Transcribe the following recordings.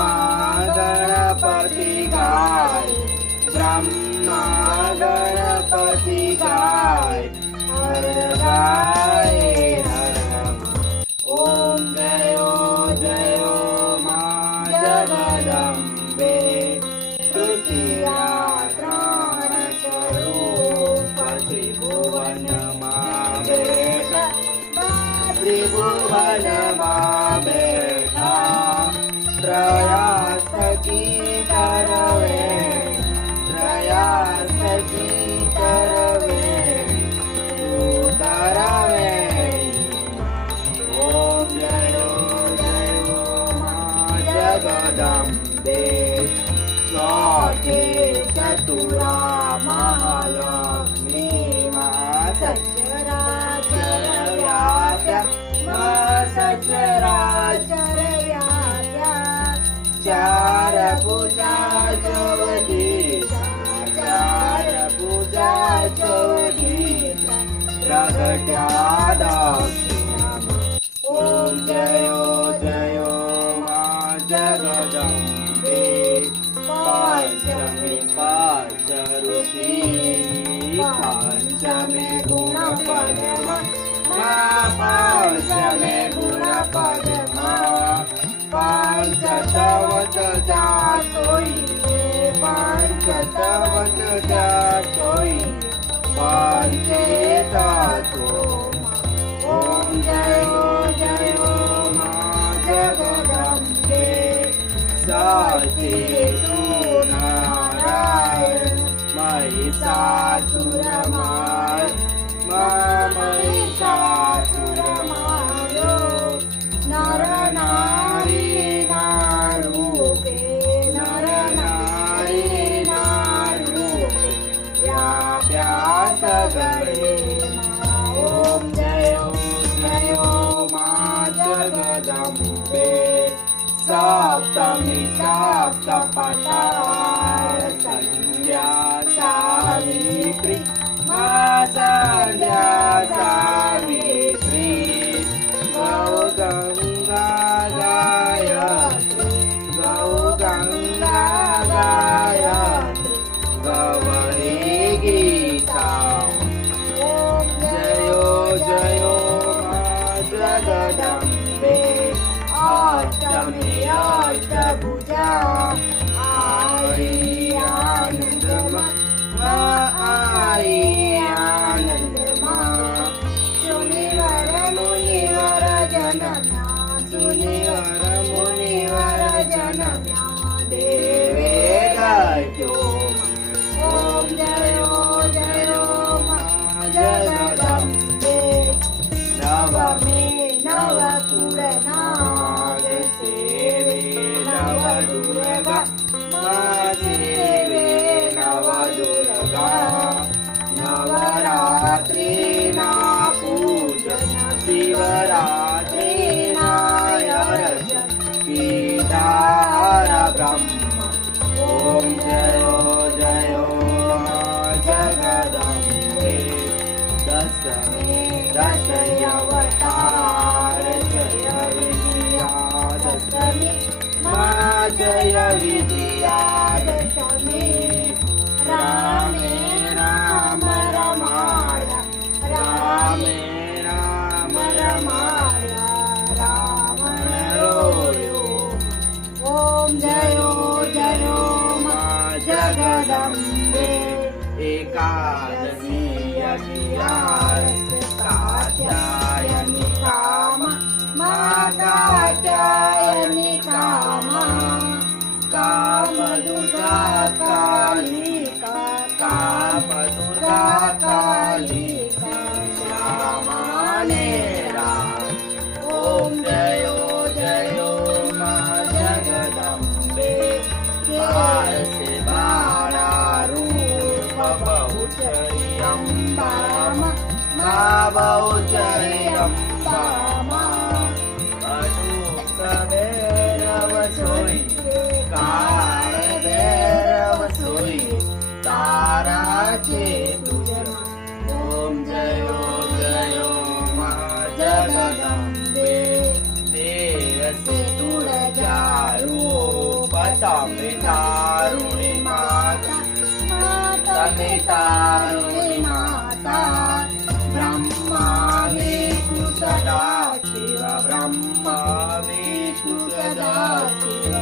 ब्रह्मा गणपति गाय, ब्रह्मा गणपति गाय, हर गाय हर ओम जयो जयो मां जगदम्बे, तृतीया त्राण स्वरूप त्रिभुवन मां बैठा, त्रिभुवन मां बैठा, प्रयास की करवे, प्रयास की करवे, उतरवे। ओम जयो जयो मां जगदम्बे, चौथे चतुरा महालक्ष्मी मां सचराचर व्याप्या, मां सचराचर व्याप्या, चार पूजा चौदीसा, चार पूजा चौदीसा, प्रगट्या दक्षिणामा। ओम जयो जयो मां जगदम्बे, पंचमी पंचरुषि, पंचमे गुणपदमा, पंचमे गुणपदमा, पंचतवच जासोई, पंचतवच जासोई, पंचेतसो। ओम जयो जयो मां जगदम्बे, सचेतु नारायण, महिषासुरमार, महिषासुरमारो, नर नारी नारूपे, नर नारी नारूपे, व्याप्या सगळे मा। ओम जयो जयो मां जगदम्बे, सप्तमी सप्तपटार, संध्या सावित्री, मां संध्या सावित्री, गौ गंगा गायत्री, गौ गंगा गायत्री, गौरी गीता। ओम जयो जयो मां जगदम्बे, अष्टमी अष्टभुजा, आई आनंदमा, आई आनंदमा, सुनिवर मुनिवर जनना, सुनिवर मुनिवर जनना, देवे गयो। ओम जयो जयो मां जगदम्बे, नवमे नवकुलनाग सेवे नवदुर्गा, मां सेवे नवदुर्गा, नवरात्रि ना पूजन, शिवरात्रि ना अर्चन, केदार ब्रह्म। ओम जयो जयो मां जगदम्बे, दशमे दशयवतार, जय विजया दशमी, मां जय विजया दशमी, रामे राम रमाया, रामे राम रमाया, रावण रोयो। ओम जयो जयो मां जगदम्बे, एकादशी अगियारस, कात्यायनी कामा, मां कात्यायनी कामा, कामदुर्गा कालिका, कामदुर्गा कालिका, श्यामा नेरा। ओम जयो जयो मां जगदम्बे, बार से बारा रूप बहुचरी अम्बा, मां बहुचरी अम्बा, अशोक भैरव सोई, काल भैरव सोई, तारा चे तुझा। ओम जयो जयो मां जगदम्बे, तेरसे तुळजा रूप, તમે તારુણી માતા તમે તારુણી માતા બ્રહ્મા વિષ્ણુ સદા શિવ બ્રહ્મા વિષ્ણુ સદા શિવ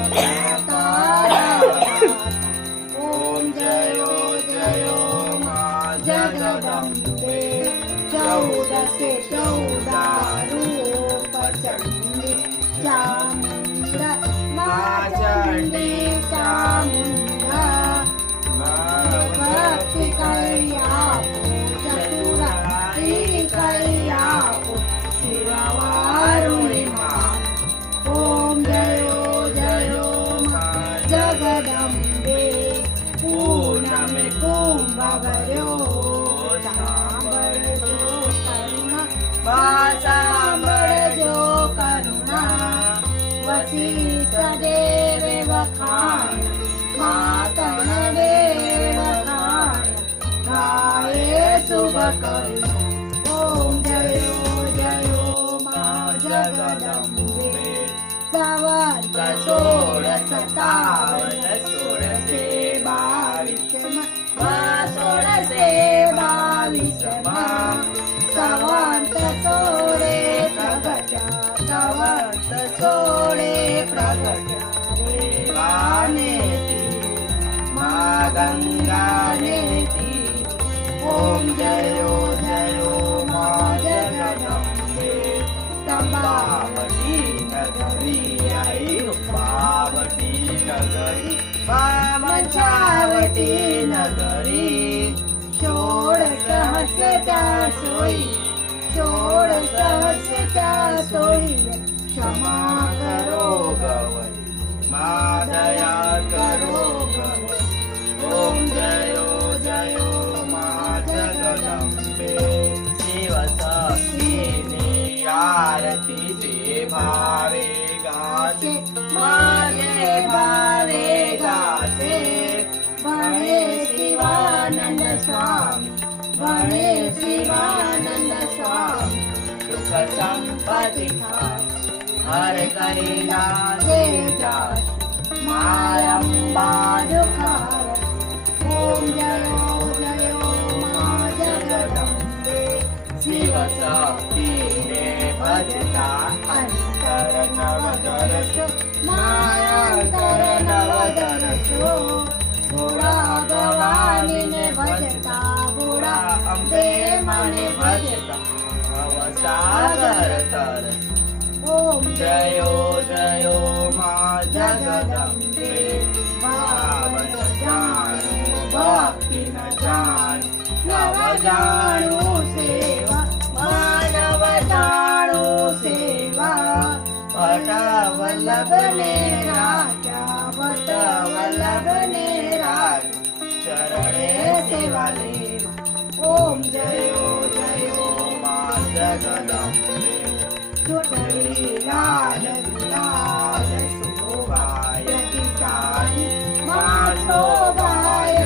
ઓમ જયો જયો મા જગદંબે 14 રૂપ ચંડી ચામુંડા મા ચંડી ચામુંડા ભક્તિ કલ્યાપો ચતુરાઈ કલ્યાપો શિવવારુણી મા ઓમ જયો જયો મા જગદંબે પૂર્ણમે કુંભ ભર્યો સાંભળજો કરુણા સાંભળજો કરુણા વશિષ્ઠ દેવે વખાણ માતણ દેવ વખાણ ગાયે શુભ કરું ઓમ જયો જયો મા જગદંબે સવર્ગ 16 57 16 22 માં સવંત 16 પ્રગટ્યા સવંત 16 પ્રગટ્યા રેવાનેતી મા ગંગાનેતી ઓમ જયો જયો મા જગદંબે તંબાવતી નગરી આઈ રૂપાવતી નગરી મંચાવતી નગરી 16 ક્ષમા કરો ગવઈ મા દયા કરો ગવઈ ઓમ જયો જયો મા જગદંબે શિવ શક્તિની આરતી જે ભાવે ગાશે માગે ભાવે ગાશે ભણે શિવાનંદ સ્વામી ભણે શિવાનંદ સ્વામી સુખ સંપત્તિ હરે કૈલાસે જાશ માયંબા દુખાર ઓમ જયો જયો મા જગદંબે શિવ શક્તિને ભજતા અંતર નવદરસો માયાંતર નવદરસો ભોળા ભવાનીને ભજતા ભોળા અંબે મને ભજતા ભવસાગર તર ઓમ જયો જયો મા જગદંબે ભાવ ન જાણું ભક્તિ ન જાણું નવ જાણું સેવા માનવ જાણું સેવા ભટ વલ્લભને રાજા ભટ વલ્લભને રાજા ચરણે સેવા લેવા ઓમ જયો જયો મા જગદંબે સુંદરી લાલ લાલ શોભાય કિસાની મા શોભાય